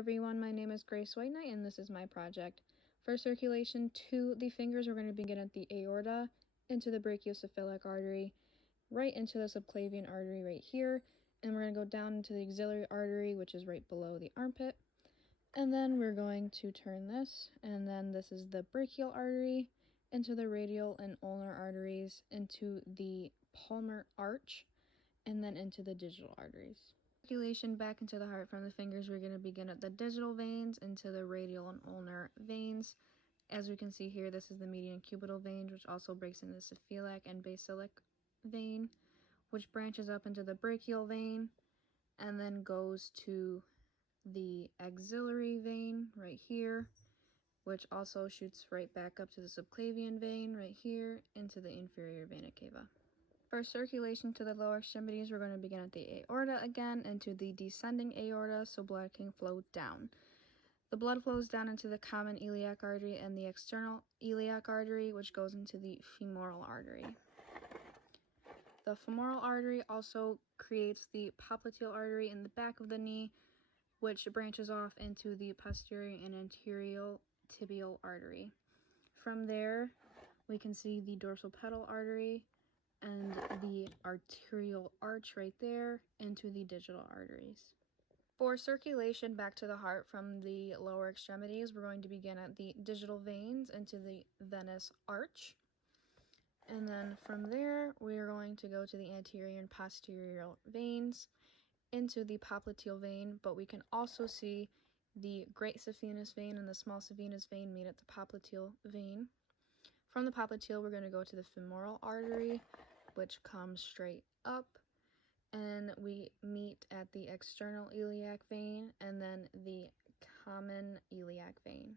everyone, my name is Grace Whiteknight and this is my project. For circulation to the fingers, we're going to begin at the aorta, into the brachiocephalic artery, right into the subclavian artery right here, and we're going to go down into the axillary artery, which is right below the armpit. And then we're going to turn this, and then this is the brachial artery, into the radial and ulnar arteries, into the palmar arch, and then into the digital arteries. Circulation back into the heart from the fingers, we're going to begin at the digital veins, into the radial and ulnar veins. As we can see here, this is the median cubital vein, which also breaks into the cephalic and basilic vein, which branches up into the brachial vein, and then goes to the axillary vein right here, which also shoots right back up to the subclavian vein right here, into the inferior vena cava. For circulation to the lower extremities, we're going to begin at the aorta again, into the descending aorta, so blood can flow down. The blood flows down into the common iliac artery and the external iliac artery, which goes into the femoral artery. The femoral artery also creates the popliteal artery in the back of the knee, which branches off into the posterior and anterior tibial artery. From there, we can see the dorsal pedal artery and the arterial arch right there, into the digital arteries. For circulation back to the heart from the lower extremities, we're going to begin at the digital veins, into the venous arch. And then from there, we are going to go to the anterior and posterior veins, into the popliteal vein, but we can also see the great saphenous vein and the small saphenous vein meet at the popliteal vein. From the popliteal, we're going to go to the femoral artery, which comes straight up, and we meet at the external iliac vein and then the common iliac vein.